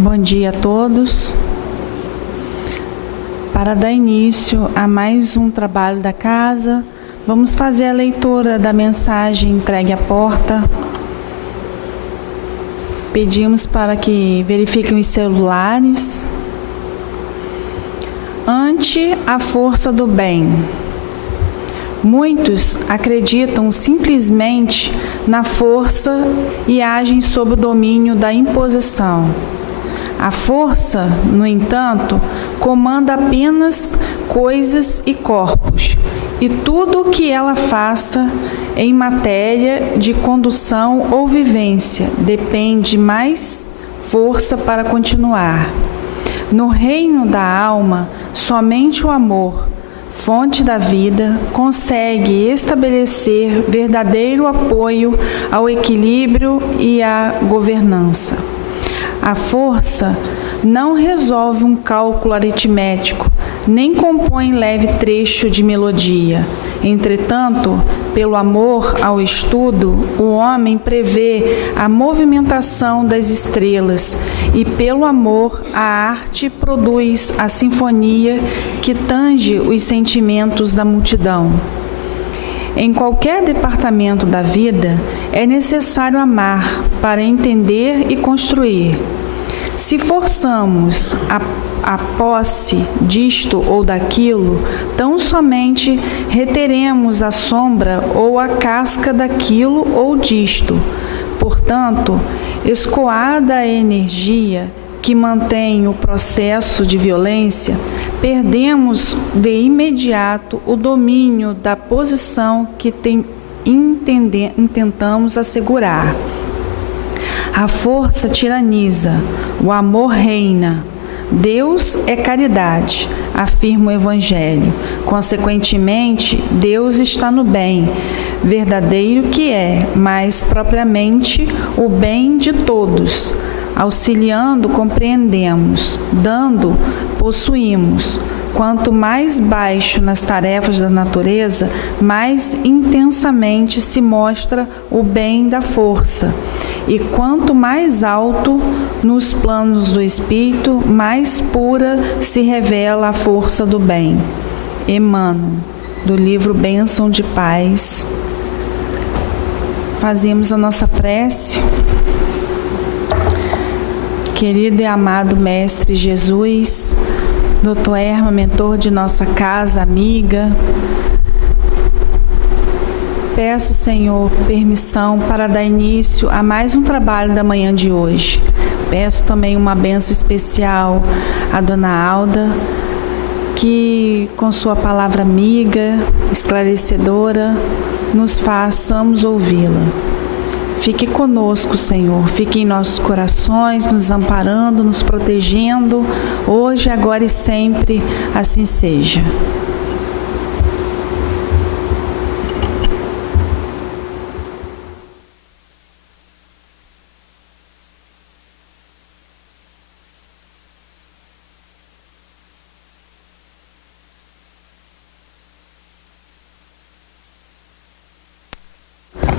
Bom dia a todos. Para dar início a mais um trabalho da casa, vamos fazer a leitura da mensagem entregue à porta. Pedimos para que verifiquem os celulares. Ante a força do bem. Muitos acreditam simplesmente na força e agem sob o domínio da imposição. A força, no entanto, comanda apenas coisas e corpos, e tudo o que ela faça em matéria de condução ou vivência depende mais força para continuar. No reino da alma, somente o amor, fonte da vida, consegue estabelecer verdadeiro apoio ao equilíbrio e à governança. A força não resolve um cálculo aritmético, nem compõe leve trecho de melodia. Entretanto, pelo amor ao estudo, o homem prevê a movimentação das estrelas e, pelo amor, a arte produz a sinfonia que tange os sentimentos da multidão. Em qualquer departamento da vida, é necessário amar para entender e construir. Se forçamos a posse disto ou daquilo, tão somente reteremos a sombra ou a casca daquilo ou disto. Portanto, escoada a energia que mantém o processo de violência, perdemos de imediato o domínio da posição que intentamos assegurar. A força tiraniza, o amor reina. Deus é caridade, afirma o Evangelho. Consequentemente, Deus está no bem, verdadeiro que é, mas propriamente o bem de todos. Auxiliando, compreendemos, dando, possuímos. Quanto mais baixo nas tarefas da natureza, mais intensamente se mostra o bem da força. E quanto mais alto nos planos do espírito, mais pura se revela a força do bem. Emmanuel, do livro Bênção de Paz. Fazemos a nossa prece. Querido e amado Mestre Jesus, Dr. Erma, mentor de nossa casa, amiga, peço, Senhor, permissão para dar início a mais um trabalho da manhã de hoje. Peço também uma bênção especial à Dona Alda, que com sua palavra amiga, esclarecedora, nos façamos ouvi-la. Fique conosco, Senhor, fique em nossos corações, nos amparando, nos protegendo, hoje, agora e sempre, assim seja.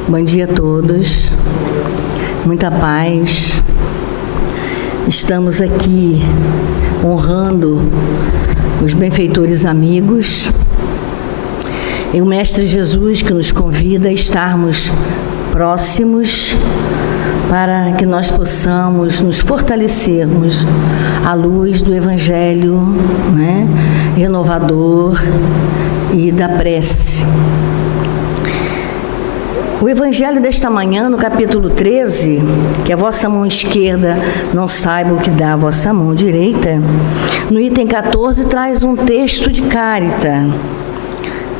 Bom dia a todos, muita paz. Estamos aqui honrando os benfeitores amigos e o Mestre Jesus que nos convida a estarmos próximos para que nós possamos nos fortalecermos à luz do Evangelho, renovador e da prece. O Evangelho desta manhã, no capítulo 13, que a vossa mão esquerda não saiba o que dá a vossa mão direita, no item 14 traz um texto de Carita.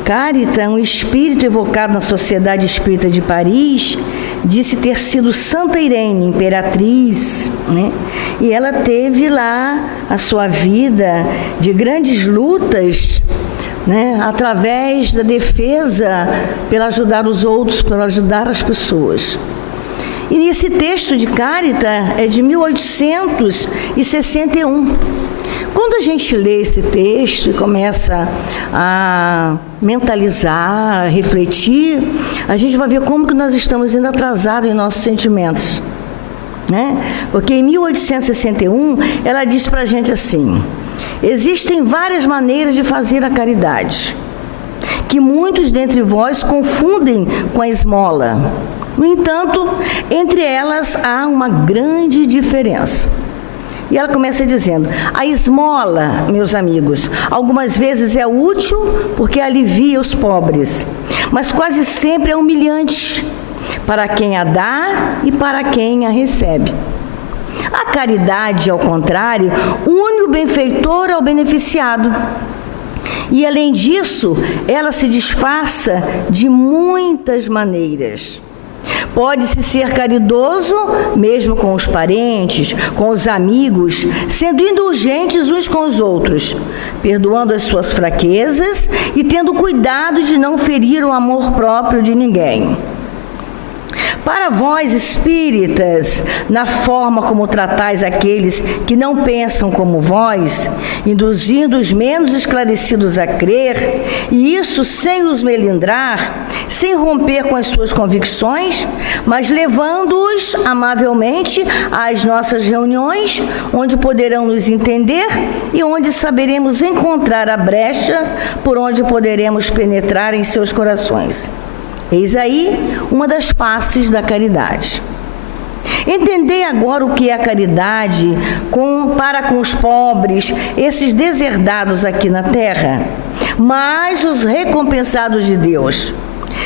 Carita, um espírito evocado na Sociedade Espírita de Paris, disse ter sido Santa Irene, imperatriz, e ela teve lá a sua vida de grandes lutas, através da defesa, pela ajudar os outros, pela ajudar as pessoas. E esse texto de Carita é de 1861. Quando a gente lê esse texto e começa a mentalizar, a refletir, a gente vai ver como que nós estamos ainda atrasados em nossos sentimentos. né? Porque em 1861 ela diz para a gente assim: existem várias maneiras de fazer a caridade, que muitos dentre vós confundem com a esmola. No entanto, entre elas há uma grande diferença. E ela começa dizendo: a esmola, meus amigos, algumas vezes é útil porque alivia os pobres, mas quase sempre é humilhante para quem a dá e para quem a recebe. A caridade, ao contrário, une o benfeitor ao beneficiado. E, além disso, ela se disfarça de muitas maneiras. Pode-se ser caridoso mesmo com os parentes, com os amigos, sendo indulgentes uns com os outros, perdoando as suas fraquezas e tendo cuidado de não ferir o amor próprio de ninguém. Para vós, espíritas, na forma como tratais aqueles que não pensam como vós, induzindo os menos esclarecidos a crer, e isso sem os melindrar, sem romper com as suas convicções, mas levando-os amavelmente às nossas reuniões, onde poderão nos entender e onde saberemos encontrar a brecha por onde poderemos penetrar em seus corações. Eis aí uma das faces da caridade. Entendei agora o que é a caridade para com os pobres, esses deserdados aqui na terra, mas os recompensados de Deus.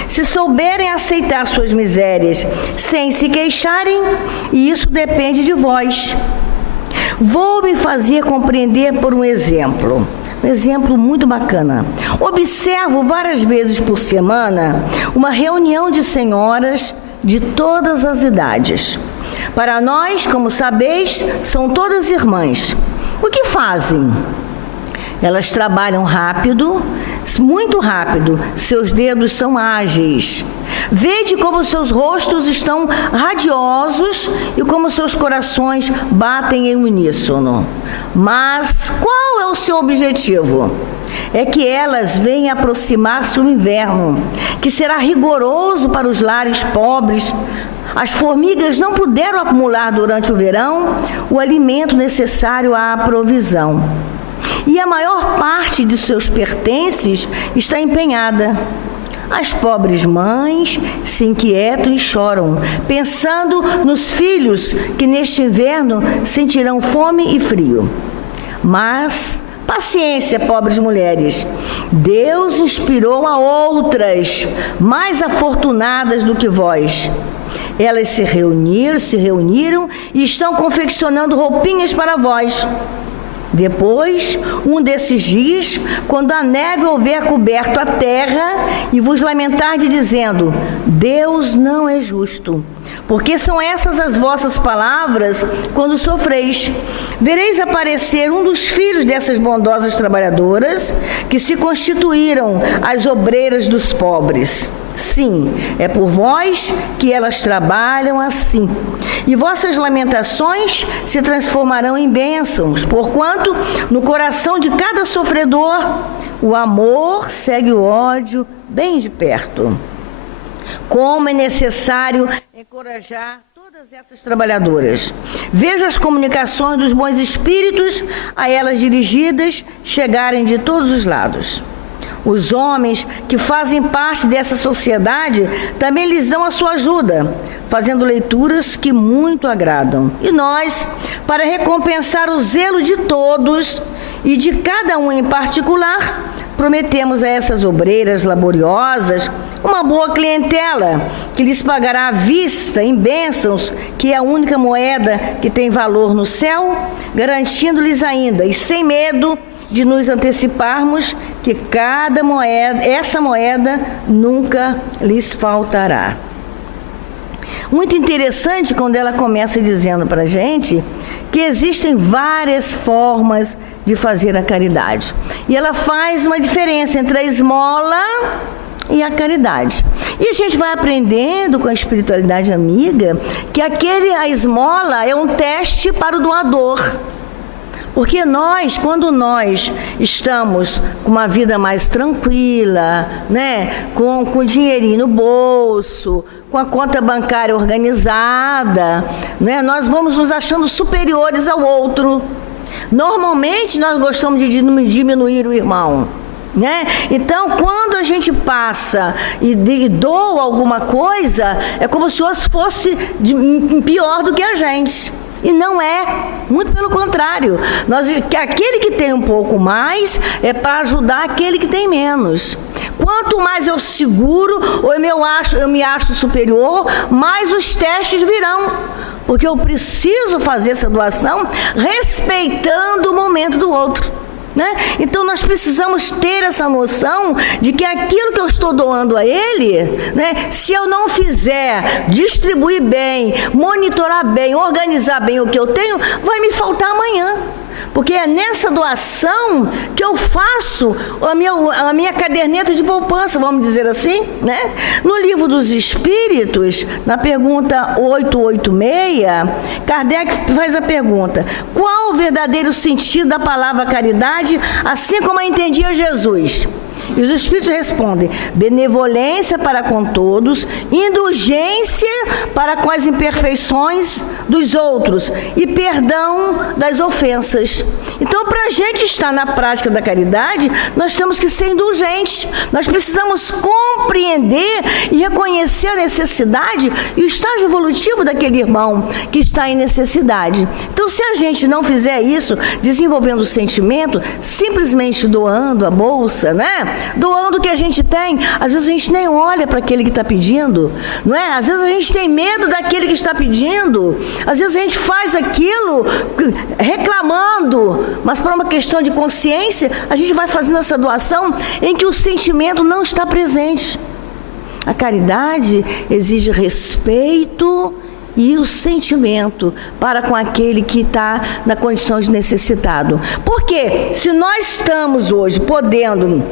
Se souberem aceitar suas misérias sem se queixarem, e isso depende de vós. Vou me fazer compreender por um exemplo. Um exemplo muito bacana. Observo várias vezes por semana uma reunião de senhoras de todas as idades. Para nós, como sabeis, são todas irmãs. O que fazem? Elas trabalham rápido, muito rápido, seus dedos são ágeis. Vede como seus rostos estão radiosos e como seus corações batem em uníssono. Mas qual é o seu objetivo? É que elas venham aproximar-se o inverno, que será rigoroso para os lares pobres. As formigas não puderam acumular durante o verão o alimento necessário à provisão. E a maior parte de seus pertences está empenhada. As pobres mães se inquietam e choram, pensando nos filhos que neste inverno sentirão fome e frio. Mas, paciência, pobres mulheres, Deus inspirou a outras, mais afortunadas do que vós. Elas se reuniram e estão confeccionando roupinhas para vós. Depois, um desses dias, quando a neve houver coberto a terra e vos lamentardes dizendo: Deus não é justo, porque são essas as vossas palavras quando sofreis, vereis aparecer um dos filhos dessas bondosas trabalhadoras que se constituíram as obreiras dos pobres. Sim, é por vós que elas trabalham assim. E vossas lamentações se transformarão em bênçãos, porquanto no coração de cada sofredor o amor segue o ódio bem de perto. Como é necessário encorajar todas essas trabalhadoras. Vejo as comunicações dos bons espíritos a elas dirigidas chegarem de todos os lados. Os homens que fazem parte dessa sociedade também lhes dão a sua ajuda, fazendo leituras que muito agradam. E nós, para recompensar o zelo de todos e de cada um em particular, prometemos a essas obreiras laboriosas uma boa clientela, que lhes pagará à vista em bênçãos, que é a única moeda que tem valor no céu, garantindo-lhes ainda, e sem medo de nos anteciparmos, que essa moeda nunca lhes faltará. Muito interessante quando ela começa dizendo para a gente que existem várias formas de fazer a caridade. E ela faz uma diferença entre a esmola e a caridade. E a gente vai aprendendo com a espiritualidade amiga que a esmola é um teste para o doador, Porque quando nós estamos com uma vida mais tranquila, né, com dinheirinho no bolso, com a conta bancária organizada, né, nós vamos nos achando superiores ao outro. Normalmente nós gostamos de diminuir o irmão, né? Então, quando a gente passa e doa alguma coisa, é como se o outro fosse pior do que a gente. E não é, muito pelo contrário. Aquele que tem um pouco mais é para ajudar aquele que tem menos. Quanto mais eu seguro ou eu me acho superior, mais os testes virão. Porque eu preciso fazer essa doação respeitando o momento do outro. Né? Então nós precisamos ter essa noção de que aquilo que eu estou doando a ele, né, se eu não fizer, distribuir bem, monitorar bem, organizar bem o que eu tenho, vai me faltar amanhã. Porque é nessa doação que eu faço a minha caderneta de poupança, vamos dizer assim, né? No Livro dos Espíritos, na pergunta 886, Kardec faz a pergunta: qual o verdadeiro sentido da palavra caridade, assim como a entendia Jesus? E os Espíritos respondem: benevolência para com todos, indulgência para com as imperfeições dos outros e perdão das ofensas. Então, para a gente estar na prática da caridade, nós temos que ser indulgentes. Nós precisamos compreender e reconhecer a necessidade e o estágio evolutivo daquele irmão que está em necessidade. Então, se a gente não fizer isso, desenvolvendo o sentimento, simplesmente doando a bolsa, né? Doando o que a gente tem, às vezes a gente nem olha para aquele que está pedindo, não é? Às vezes a gente tem medo daquele que está pedindo, às vezes a gente faz aquilo reclamando, mas por uma questão de consciência, a gente vai fazendo essa doação em que o sentimento não está presente. A caridade exige respeito e o sentimento para com aquele que está na condição de necessitado. Porque se nós estamos hoje podendo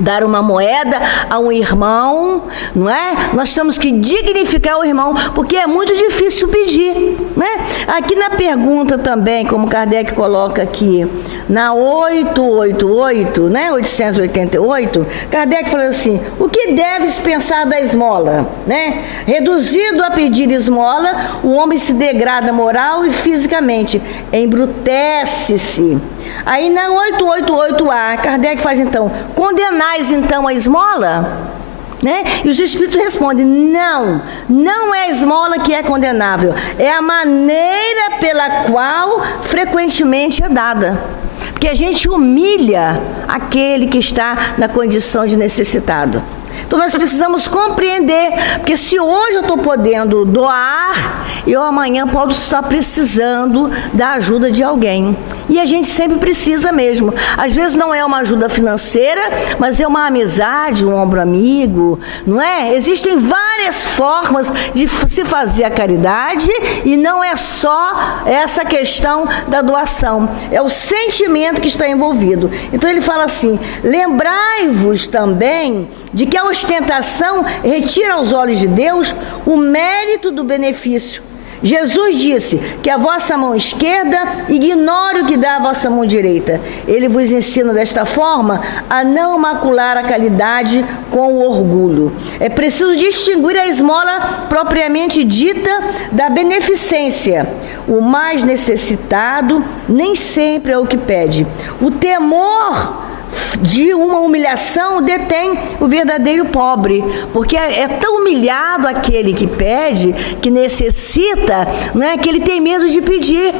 dar uma moeda a um irmão, não é? Nós temos que dignificar o irmão, porque é muito difícil pedir, né? Aqui na pergunta também, como Kardec coloca aqui, na 888, né? 888, Kardec fala assim: o que deves pensar da esmola, né? Reduzido a pedir esmola, o homem se degrada moral e fisicamente, embrutece-se. Aí na 888A, Kardec faz então: condenais então a esmola? Né? E os Espíritos respondem: não é a esmola que é condenável, é a maneira pela qual frequentemente é dada. Porque a gente humilha aquele que está na condição de necessitado. Então nós precisamos compreender, porque se hoje eu estou podendo doar, eu amanhã posso estar precisando da ajuda de alguém. E a gente sempre precisa mesmo. Às vezes não é uma ajuda financeira, mas é uma amizade, um ombro amigo, não é? Existem várias formas de se fazer a caridade e não é só essa questão da doação, é o sentimento que está envolvido. Então ele fala assim: lembrai-vos também de que a ostentação retira aos olhos de Deus o mérito do benefício. Jesus disse que a vossa mão esquerda ignore o que dá a vossa mão direita. Ele vos ensina desta forma a não macular a caridade com o orgulho. É preciso distinguir a esmola propriamente dita da beneficência. O mais necessitado nem sempre é o que pede. O temor de uma humilhação detém o verdadeiro pobre, porque é tão humilhado aquele que pede, que necessita, não é? Que ele tem medo de pedir.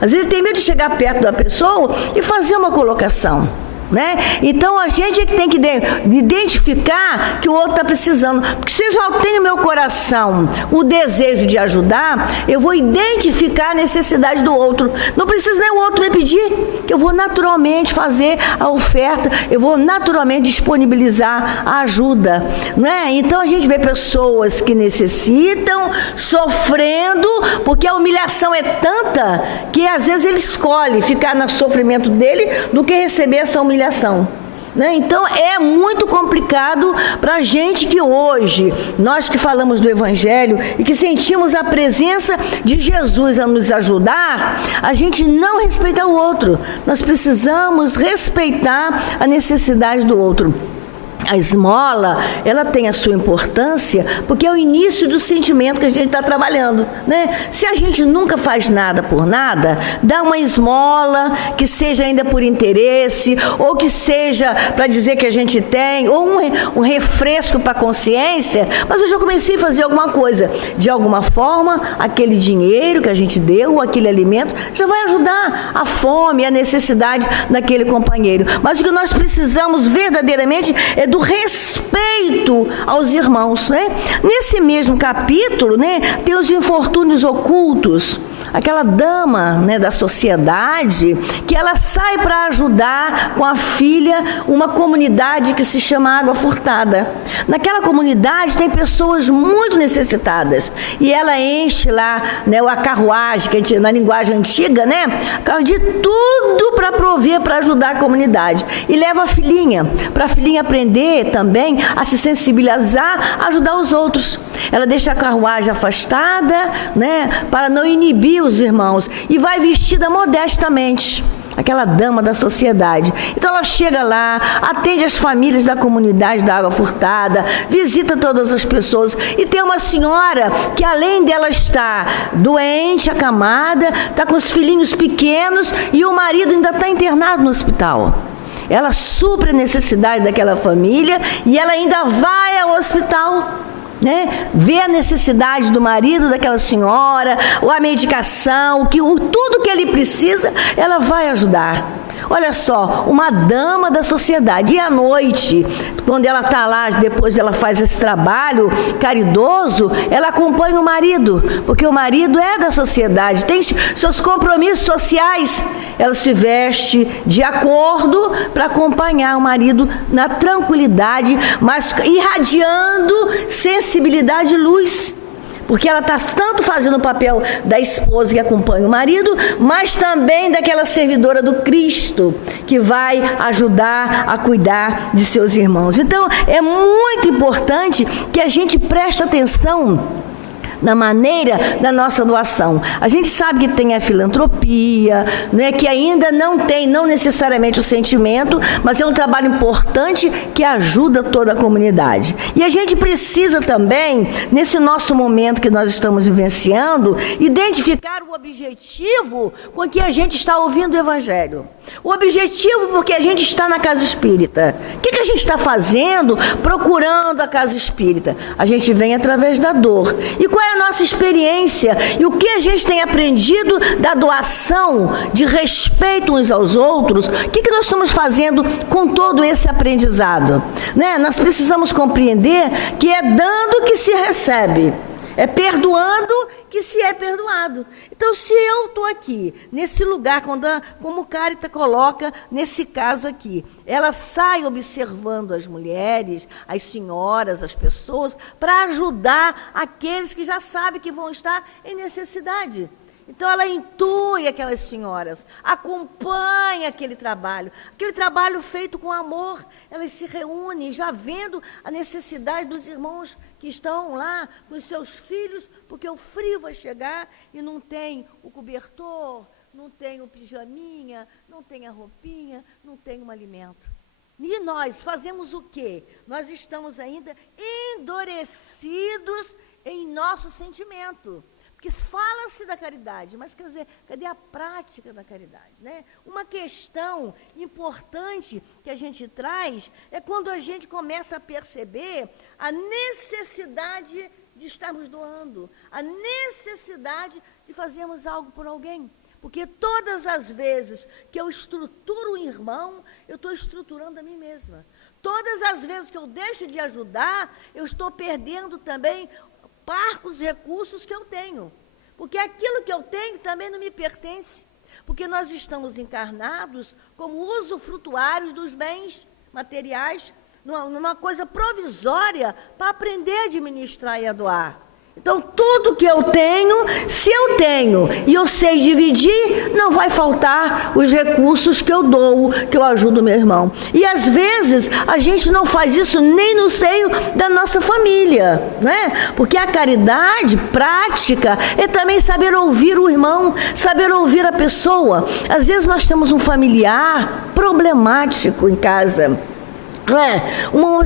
Às vezes ele tem medo de chegar perto da pessoa e fazer uma colocação, né? Então a gente é que tem que identificar que o outro está precisando, porque se eu já tenho no meu coração o desejo de ajudar, eu vou identificar a necessidade do outro. Não precisa nem o outro me pedir, que eu vou naturalmente fazer a oferta, eu vou naturalmente disponibilizar a ajuda, né? Então a gente vê pessoas que necessitam, sofrendo, porque a humilhação é tanta que às vezes ele escolhe ficar no sofrimento dele do que receber essa humilhação. né? Então é muito complicado para a gente que hoje, nós que falamos do Evangelho e que sentimos a presença de Jesus a nos ajudar, a gente não respeitar o outro. Nós precisamos respeitar a necessidade do outro. A esmola, ela tem a sua importância porque é o início do sentimento que a gente está trabalhando, né? Se a gente nunca faz nada por nada, dá uma esmola, que seja ainda por interesse, ou que seja para dizer que a gente tem, ou um refresco para a consciência, mas eu já comecei a fazer alguma coisa. De alguma forma, aquele dinheiro que a gente deu, ou aquele alimento, já vai ajudar a fome, a necessidade daquele companheiro. Mas o que nós precisamos verdadeiramente é do respeito aos irmãos, né? Nesse mesmo capítulo, né, tem os infortúnios ocultos. Aquela dama, né, da sociedade, que ela sai para ajudar com a filha uma comunidade que se chama Água Furtada. Naquela comunidade tem pessoas muito necessitadas e ela enche lá, né, a carruagem, que a gente, na linguagem antiga, né, de tudo para prover, para ajudar a comunidade, e leva a filhinha, para a filhinha aprender também a se sensibilizar, a ajudar os outros. Ela deixa a carruagem afastada, né, para não inibir os irmãos, e vai vestida modestamente, aquela dama da sociedade. Então ela chega lá, atende as famílias da comunidade da Água Furtada, visita todas as pessoas, e tem uma senhora que, além dela estar doente, acamada, está com os filhinhos pequenos e o marido ainda está internado no hospital. Ela supre a necessidade daquela família e ela ainda vai ao hospital, né? Vê a necessidade do marido daquela senhora, ou a medicação, tudo que ele precisa, ela vai ajudar. Olha só, uma dama da sociedade. E à noite, quando ela está lá, depois ela faz esse trabalho caridoso, ela acompanha o marido, porque o marido é da sociedade, tem seus compromissos sociais. Ela se veste de acordo para acompanhar o marido na tranquilidade, mas irradiando sensibilidade e luz. Porque ela está tanto fazendo o papel da esposa que acompanha o marido, mas também daquela servidora do Cristo, que vai ajudar a cuidar de seus irmãos. Então, é muito importante que a gente preste atenção na maneira da nossa doação. A gente sabe que tem a filantropia, né, que ainda não tem, não necessariamente o sentimento, mas é um trabalho importante que ajuda toda a comunidade. E a gente precisa também, nesse nosso momento que nós estamos vivenciando, identificar o objetivo com que a gente está ouvindo o Evangelho. O objetivo porque a gente está na casa espírita. O que a gente está fazendo procurando a casa espírita? A gente vem através da dor. E qual é a nossa experiência e o que a gente tem aprendido da doação, de respeito uns aos outros? O que nós estamos fazendo com todo esse aprendizado, né? Nós precisamos compreender que é dando que se recebe, é perdoando que se é perdoado. Então, se eu estou aqui, nesse lugar, como Cárita coloca, nesse caso aqui, ela sai observando as mulheres, as senhoras, as pessoas, para ajudar aqueles que já sabem que vão estar em necessidade. Então, ela intui aquelas senhoras, acompanha aquele trabalho feito com amor. Elas se reúnem, já vendo a necessidade dos irmãos que estão lá com os seus filhos, porque o frio vai chegar e não tem o cobertor, não tem o pijaminha, não tem a roupinha, não tem um alimento. E nós fazemos o quê? Nós estamos ainda endurecidos em nosso sentimento. Porque fala-se da caridade, mas quer dizer, cadê a prática da caridade, né? Uma questão importante que a gente traz é quando a gente começa a perceber a necessidade de estarmos doando, a necessidade de fazermos algo por alguém. Porque todas as vezes que eu estruturo um irmão, eu estou estruturando a mim mesma. Todas as vezes que eu deixo de ajudar, eu estou perdendo também parcos recursos que eu tenho, porque aquilo que eu tenho também não me pertence, porque nós estamos encarnados como usufrutuários dos bens materiais, numa coisa provisória para aprender a administrar e a doar. Então, tudo que eu tenho, se eu tenho e eu sei dividir, não vai faltar os recursos que eu dou, que eu ajudo o meu irmão. E às vezes a gente não faz isso nem no seio da nossa família, né? Porque a caridade prática é também saber ouvir o irmão, saber ouvir a pessoa. Às vezes nós temos um familiar problemático em casa,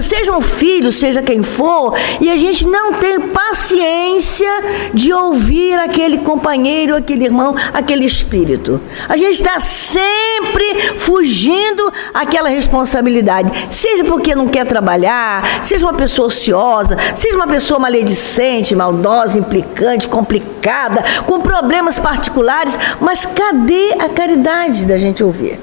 seja um filho, seja quem for, e a gente não tem paciência de ouvir aquele companheiro, aquele irmão, aquele espírito. A gente está sempre fugindo àquela responsabilidade, seja porque não quer trabalhar, seja uma pessoa ociosa, seja uma pessoa maledicente, maldosa, implicante, complicada, com problemas particulares, mas cadê a caridade da gente ouvir?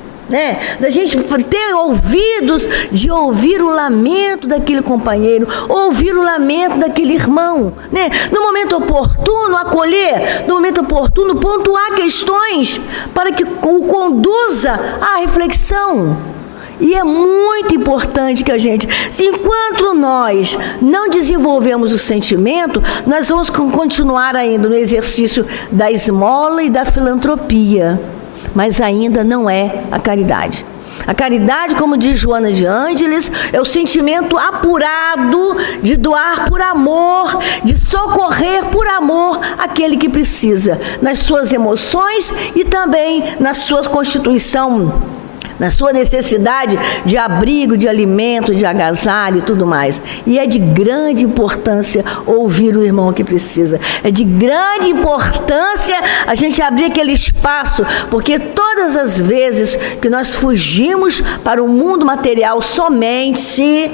Da gente ter ouvidos de ouvir o lamento daquele companheiro, ouvir o lamento daquele irmão, no momento oportuno acolher, no momento oportuno pontuar questões para que o conduza à reflexão. E é muito importante que a gente, enquanto nós não desenvolvemos o sentimento, nós vamos continuar ainda no exercício da esmola e da filantropia. Mas ainda não é a caridade. A caridade, como diz Joana de Ângeles, é o sentimento apurado de doar por amor, de socorrer por amor aquele que precisa, nas suas emoções e também na sua constituição, na sua necessidade de abrigo, de alimento, de agasalho e tudo mais. E é de grande importância ouvir o irmão que precisa. É de grande importância a gente abrir aquele espaço, porque todas as vezes que nós fugimos para o mundo material somente,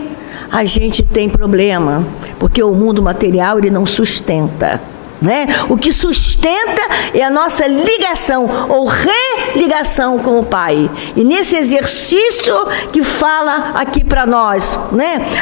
a gente tem problema, porque o mundo material ele não sustenta. O que sustenta é a nossa ligação ou religação com o Pai. E nesse exercício que fala aqui para nós,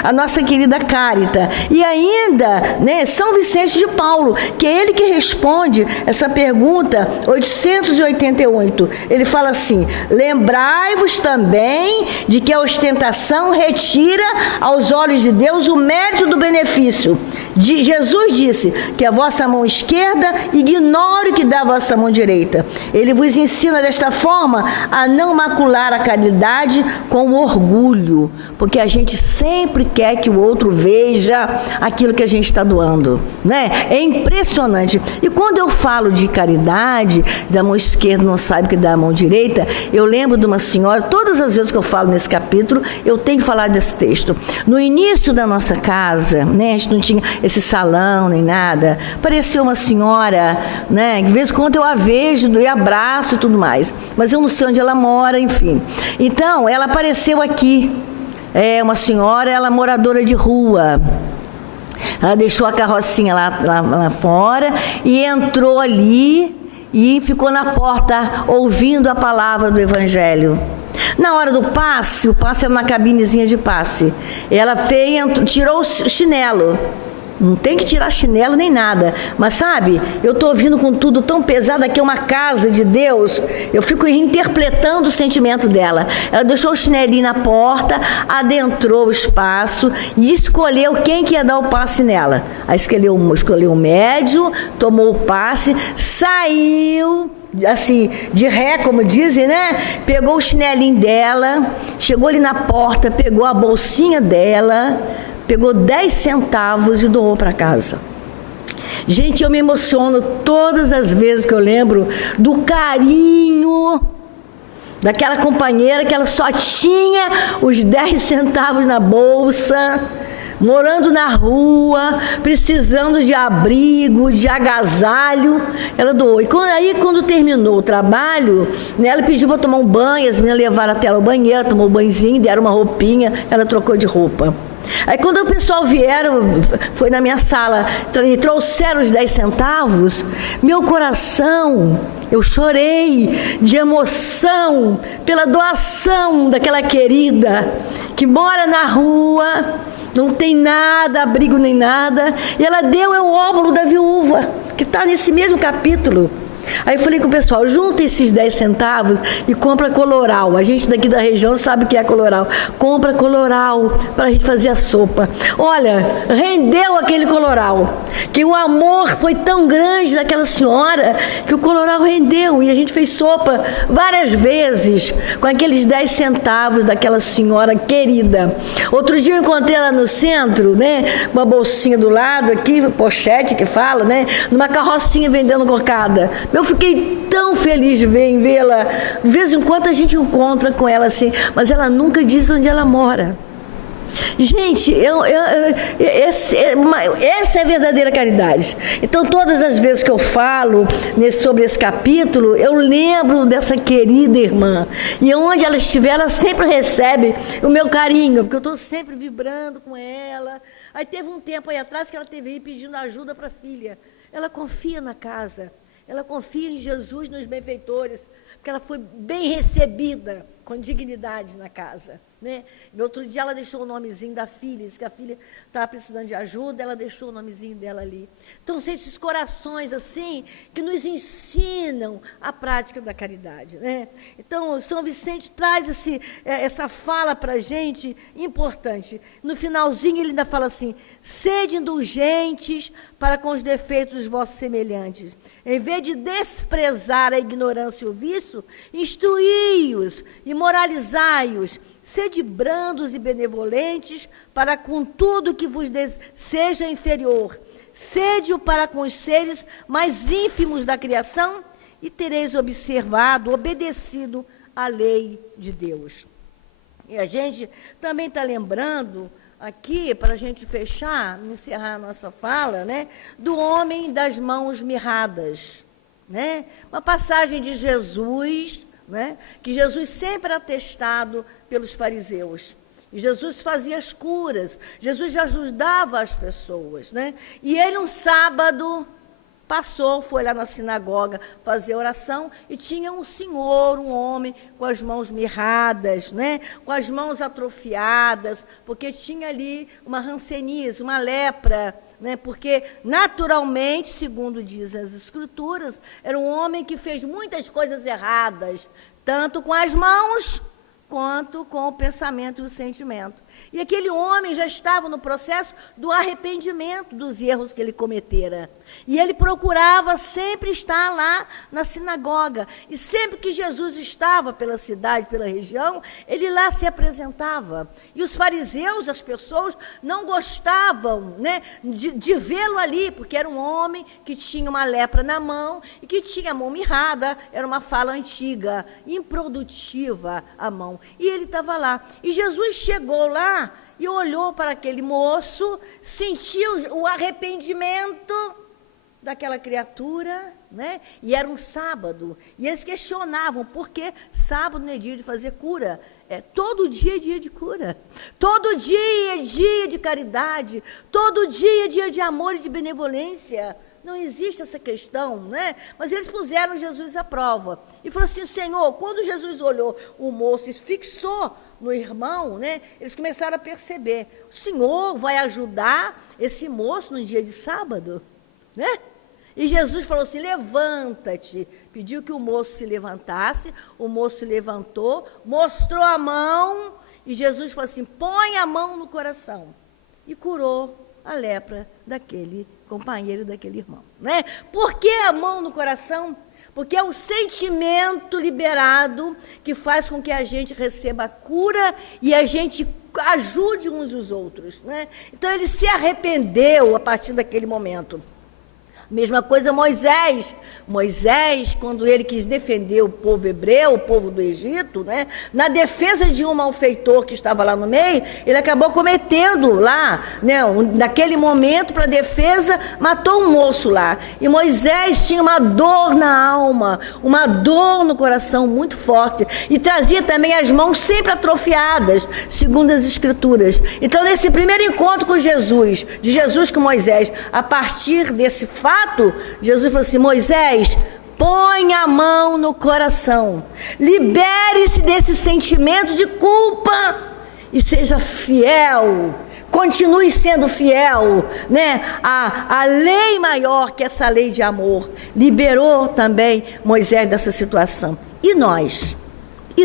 a nossa querida Cárita. E ainda, São Vicente de Paulo, que é ele que responde essa pergunta 888. Ele fala assim: lembrai-vos também de que a ostentação retira aos olhos de Deus o mérito do benefício. Jesus disse que a vossa mão esquerda ignore o que dá a vossa mão direita. Ele vos ensina desta forma a não macular a caridade com orgulho, porque a gente sempre quer que o outro veja aquilo que a gente está doando, É impressionante. E quando eu falo de caridade, da mão esquerda não sabe o que dá a mão direita, eu lembro de uma senhora, todas as vezes que eu falo nesse capítulo, eu tenho que falar desse texto. No início da nossa casa, a gente não tinha esse salão nem nada, apareceu uma senhora, de vez em quando eu a vejo e abraço e tudo mais, mas eu não sei onde ela mora, enfim. Então, ela apareceu aqui, uma senhora, ela é moradora de rua. Ela deixou a carrocinha lá fora e entrou ali e ficou na porta ouvindo a palavra do Evangelho. Na hora do passe, o passe era na cabinezinha de passe, ela veio, tirou o chinelo. Não tem que tirar chinelo nem nada, mas sabe, eu estou vindo com tudo tão pesado, aqui é uma casa de Deus, eu fico interpretando o sentimento dela. Ela deixou o chinelinho na porta, adentrou o espaço e escolheu quem que ia dar o passe nela. Aí escolheu o médium, tomou o passe, saiu assim, de ré, como dizem, pegou o chinelinho dela, chegou ali na porta, pegou a bolsinha dela, pegou 10 centavos e doou para casa. Gente, eu me emociono todas as vezes que eu lembro do carinho daquela companheira que ela só tinha os 10 centavos na bolsa, morando na rua, precisando de abrigo, de agasalho, ela doou. E quando terminou o trabalho, ela pediu para tomar um banho, as meninas levaram até ela ao banheiro, ela tomou um banhozinho, deram uma roupinha, ela trocou de roupa. Aí quando o pessoal vieram, foi na minha sala e trouxeram os 10 centavos, meu coração, eu chorei de emoção pela doação daquela querida que mora na rua, não tem nada, abrigo nem nada, e ela deu o óbolo da viúva, que está nesse mesmo capítulo. Aí eu falei com o pessoal, junta esses 10 centavos e compra Coloral. A gente daqui da região sabe o que é Coloral. Compra Coloral para a gente fazer a sopa. Olha, rendeu aquele Coloral. Que o amor foi tão grande daquela senhora que o Coloral rendeu. E a gente fez sopa várias vezes com aqueles 10 centavos daquela senhora querida. Outro dia eu encontrei ela no centro, né? Com uma bolsinha do lado aqui, pochete que fala, né? Numa carrocinha vendendo cocada. Eu fiquei tão feliz de vê-la. De vez em quando a gente encontra com ela assim, mas ela nunca diz onde ela mora. Gente, essa é a verdadeira caridade. Então, todas as vezes que eu falo sobre esse capítulo, eu lembro dessa querida irmã. E onde ela estiver, ela sempre recebe o meu carinho, porque eu estou sempre vibrando com ela. Aí teve um tempo aí atrás que ela teve aí pedindo ajuda para a filha. Ela confia na casa. Ela confia em Jesus, nos benfeitores, porque ela foi bem recebida, com dignidade na casa, né? No outro dia ela deixou o nomezinho da filha, disse que a filha estava precisando de ajuda, ela deixou o nomezinho dela ali. Então, são esses corações assim, que nos ensinam a prática da caridade, né? Então, São Vicente traz essa fala para a gente importante. No finalzinho ele ainda fala assim, sede indulgentes para com os defeitos dos vossos semelhantes. Em vez de desprezar a ignorância e o vício, instruí-os e moralizai-os, sede brandos e benevolentes para com tudo que vos seja inferior, sede-o para com os seres mais ínfimos da criação e tereis obedecido à lei de Deus. E a gente também está lembrando aqui, para a gente fechar, encerrar a nossa fala, né, do homem das mãos mirradas, né? Uma passagem de Jesus, né, que Jesus sempre era testado pelos fariseus. E Jesus fazia as curas, Jesus já ajudava as pessoas, né? E ele, um sábado, foi lá na sinagoga fazer oração e tinha um senhor, um homem, com as mãos mirradas, né? Com as mãos atrofiadas, porque tinha ali uma hanseníase, uma lepra, né? Porque, naturalmente, segundo dizem as Escrituras, era um homem que fez muitas coisas erradas, tanto com as mãos quanto com o pensamento e o sentimento. E aquele homem já estava no processo do arrependimento dos erros que ele cometera. E ele procurava sempre estar lá na sinagoga. E sempre que Jesus estava pela cidade, pela região, ele lá se apresentava. E os fariseus, as pessoas, não gostavam, né, de vê-lo ali, porque era um homem que tinha uma lepra na mão e que tinha a mão mirrada, era uma fala antiga, improdutiva a mão. E ele estava lá. E Jesus chegou lá e olhou para aquele moço, sentiu o arrependimento daquela criatura, né? E era um sábado. E eles questionavam, por que sábado não é dia de fazer cura? Todo dia é dia de cura. Todo dia é dia de caridade. Todo dia é dia de amor e de benevolência. Não existe essa questão, né? Mas eles puseram Jesus à prova. E falou assim, Senhor, quando Jesus olhou o moço e fixou no irmão, né? Eles começaram a perceber, o Senhor vai ajudar esse moço no dia de sábado, né? E Jesus falou assim, levanta-te. Pediu que o moço se levantasse, o moço se levantou, mostrou a mão, e Jesus falou assim, põe a mão no coração. E curou a lepra daquele companheiro, daquele irmão, né? Por que a mão no coração? Porque é o sentimento liberado que faz com que a gente receba a cura e a gente ajude uns os outros, né? Então, ele se arrependeu a partir daquele momento. Mesma coisa Moisés. Moisés, quando ele quis defender o povo hebreu, o povo do Egito, né, na defesa de um malfeitor que estava lá no meio, ele acabou cometendo lá, né, naquele momento, para defesa, matou um moço lá. E Moisés tinha uma dor na alma, uma dor no coração muito forte, e trazia também as mãos sempre atrofiadas, segundo as Escrituras. Então, nesse primeiro encontro com Jesus, de Jesus com Moisés, a partir desse fato, Jesus falou assim, Moisés, põe a mão no coração, libere-se desse sentimento de culpa e seja fiel, continue sendo fiel, né? A lei maior que essa lei de amor liberou também Moisés dessa situação. E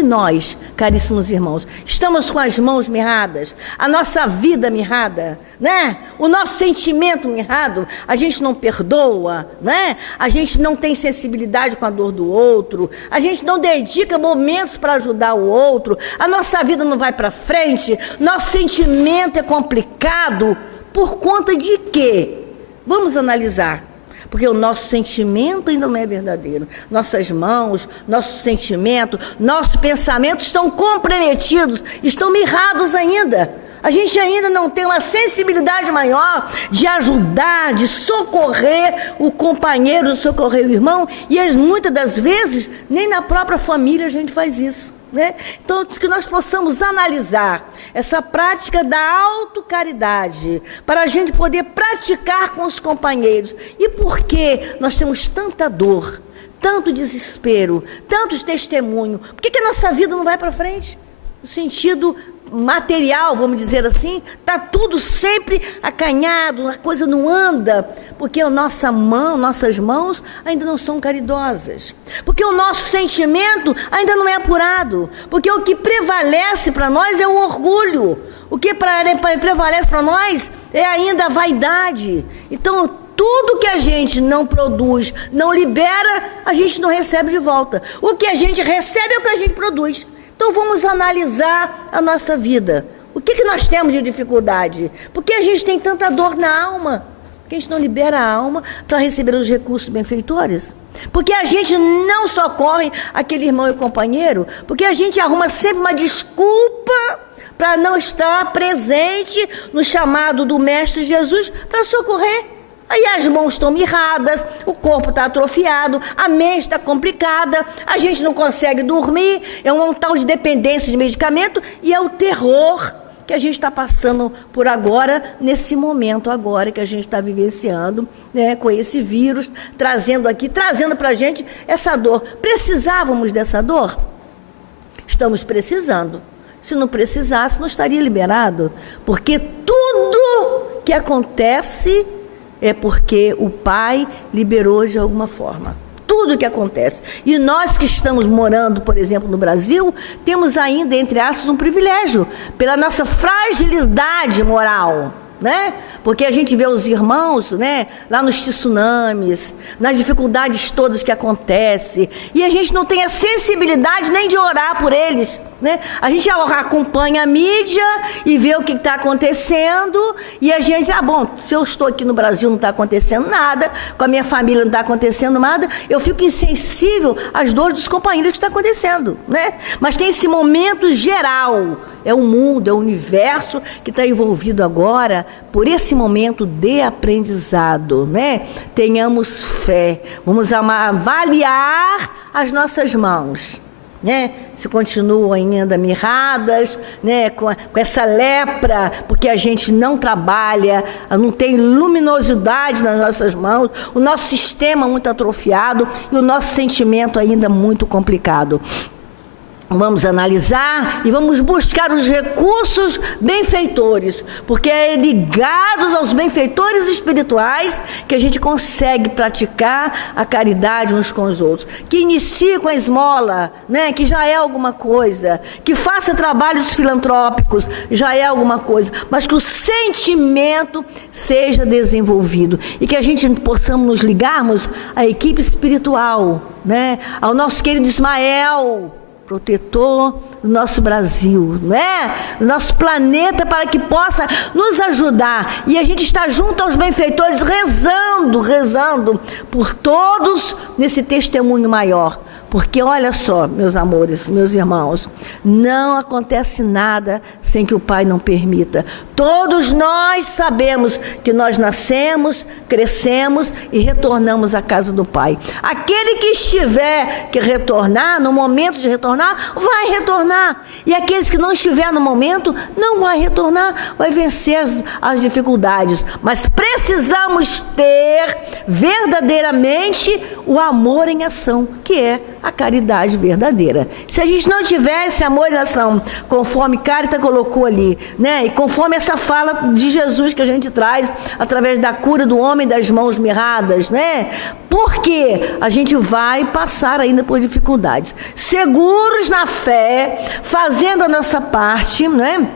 nós, caríssimos irmãos, estamos com as mãos mirradas, a nossa vida mirrada, né? O nosso sentimento mirrado, a gente não perdoa, né? A gente não tem sensibilidade com a dor do outro, a gente não dedica momentos para ajudar o outro, a nossa vida não vai para frente, nosso sentimento é complicado, por conta de quê? Vamos analisar. Porque o nosso sentimento ainda não é verdadeiro. Nossas mãos, nosso sentimento, nosso pensamento estão comprometidos, estão mirrados ainda. A gente ainda não tem uma sensibilidade maior de ajudar, de socorrer o companheiro, socorrer o irmão. E muitas das vezes, nem na própria família a gente faz isso. Né? Então, que nós possamos analisar essa prática da autocaridade, para a gente poder praticar com os companheiros. E por que nós temos tanta dor, tanto desespero, tantos testemunhos? Por que a nossa vida não vai para frente? No sentido material, vamos dizer assim, está tudo sempre acanhado, a coisa não anda, porque nossas mãos ainda não são caridosas, porque o nosso sentimento ainda não é apurado, porque o que prevalece para nós é o orgulho, o que prevalece para nós é ainda a vaidade. Então, tudo que a gente não produz, não libera, a gente não recebe de volta. O que a gente recebe é o que a gente produz. Então vamos analisar a nossa vida. O que nós temos de dificuldade? Por que a gente tem tanta dor na alma? Porque a gente não libera a alma para receber os recursos benfeitores? Porque a gente não socorre aquele irmão e companheiro? Porque a gente arruma sempre uma desculpa para não estar presente no chamado do Mestre Jesus para socorrer? Aí as mãos estão mirradas, o corpo está atrofiado, a mente está complicada, a gente não consegue dormir, é um tal de dependência de medicamento e é o terror que a gente está passando por agora, nesse momento agora que a gente está vivenciando, né, com esse vírus, trazendo para a gente essa dor. Precisávamos dessa dor? Estamos precisando. Se não precisasse, não estaria liberado, porque tudo que acontece é porque o Pai liberou de alguma forma. Tudo que acontece. E nós que estamos morando, por exemplo, no Brasil, temos ainda, entre aspas, um privilégio, pela nossa fragilidade moral, né? Porque a gente vê os irmãos, né, lá nos tsunamis, nas dificuldades todas que acontecem, e a gente não tem a sensibilidade nem de orar por eles, né? A gente acompanha a mídia e vê o que está acontecendo, e a gente, bom, se eu estou aqui no Brasil não está acontecendo nada, com a minha família não está acontecendo nada, eu fico insensível às dores dos companheiros que está acontecendo, né? Mas tem esse momento geral, é o mundo, é o universo que está envolvido agora por esse momento de aprendizado, né? Tenhamos fé, vamos avaliar as nossas mãos, né? Se continuam ainda mirradas, né? Com essa lepra, porque a gente não trabalha, não tem luminosidade nas nossas mãos, o nosso sistema muito atrofiado e o nosso sentimento ainda muito complicado. Vamos analisar e vamos buscar os recursos benfeitores, porque é ligados aos benfeitores espirituais que a gente consegue praticar a caridade uns com os outros. Que inicie com a esmola, né, que já é alguma coisa, que faça trabalhos filantrópicos, já é alguma coisa, mas que o sentimento seja desenvolvido e que a gente possamos nos ligarmos à equipe espiritual, né, ao nosso querido Ismael, protetor do nosso Brasil, né? Do nosso planeta, para que possa nos ajudar. E a gente está junto aos benfeitores, rezando por todos nesse testemunho maior. Porque olha só, meus amores, meus irmãos, não acontece nada sem que o Pai não permita. Todos nós sabemos que nós nascemos, crescemos e retornamos à casa do Pai. Aquele que estiver que retornar, no momento de retornar, vai retornar. E aqueles que não estiver no momento, não vai retornar, vai vencer as dificuldades. Mas precisamos ter verdadeiramente o amor em ação, que é a caridade verdadeira. Se a gente não tivesse amor e ação, conforme Cárita colocou ali, né? E conforme essa fala de Jesus que a gente traz através da cura do homem das mãos mirradas, né? Porque a gente vai passar ainda por dificuldades. Seguros na fé, fazendo a nossa parte, né?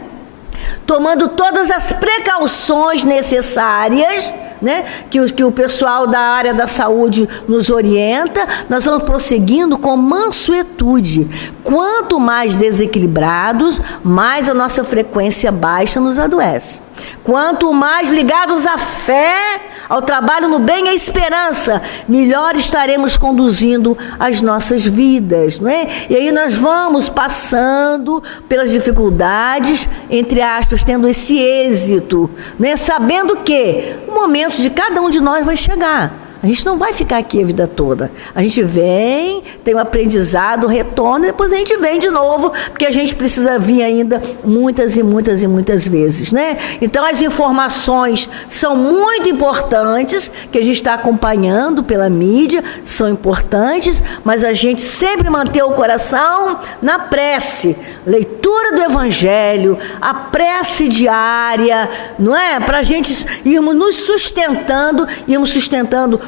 Tomando todas as precauções necessárias, né, que o pessoal da área da saúde nos orienta, nós vamos prosseguindo com mansuetude. Quanto mais desequilibrados, mais a nossa frequência baixa nos adoece. Quanto mais ligados à fé, ao trabalho no bem e à esperança, melhor estaremos conduzindo as nossas vidas, não é? E aí nós vamos passando pelas dificuldades, entre aspas, tendo esse êxito, né? Sabendo que o momento de cada um de nós vai chegar. A gente não vai ficar aqui a vida toda. A gente vem, tem um aprendizado, retorna, e depois a gente vem de novo, porque a gente precisa vir ainda muitas e muitas e muitas vezes, né? Então, as informações são muito importantes, que a gente está acompanhando pela mídia, são importantes, mas a gente sempre manter o coração na prece, leitura do Evangelho, a prece diária, não é? Para a gente irmos nos sustentando,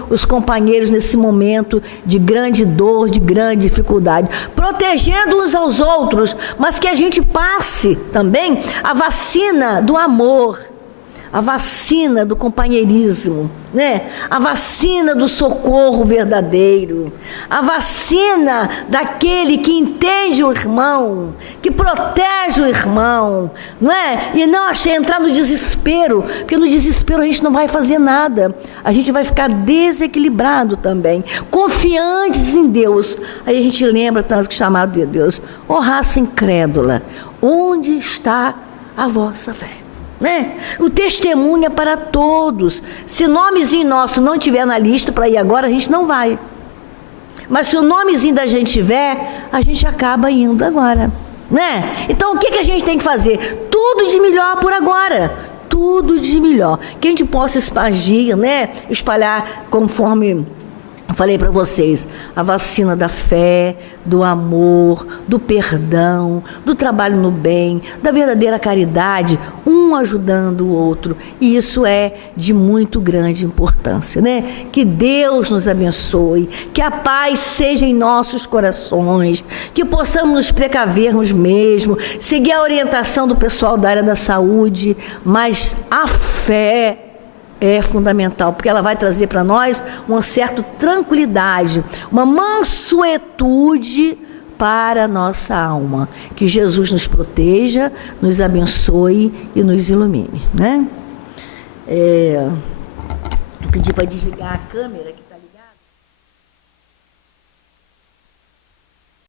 os companheiros nesse momento de grande dor, de grande dificuldade, protegendo uns aos outros, mas que a gente passe também a vacina do amor, a vacina do companheirismo, né? A vacina do socorro verdadeiro, a vacina daquele que entende o irmão, que protege o irmão, não é? E não entrar no desespero, porque no desespero a gente não vai fazer nada, a gente vai ficar desequilibrado também, confiantes em Deus. Aí a gente lembra tanto que chamado de Deus, ó raça incrédula, onde está a vossa fé? Né? O testemunho é para todos. Se nomezinho nosso não tiver na lista para ir agora, a gente não vai. Mas se o nomezinho da gente tiver, a gente acaba indo agora, né? Então o que a gente tem que fazer? Tudo de melhor por agora. Tudo de melhor. Que a gente possa expandir, né? Espalhar conforme falei para vocês, a vacina da fé, do amor, do perdão, do trabalho no bem, da verdadeira caridade, um ajudando o outro. E isso é de muito grande importância, né? Que Deus nos abençoe, que a paz seja em nossos corações, que possamos nos precavermos mesmo, seguir a orientação do pessoal da área da saúde, mas a fé é fundamental, porque ela vai trazer para nós uma certa tranquilidade, uma mansuetude para a nossa alma. Que Jesus nos proteja, nos abençoe e nos ilumine, né? Pedir para desligar a câmera que está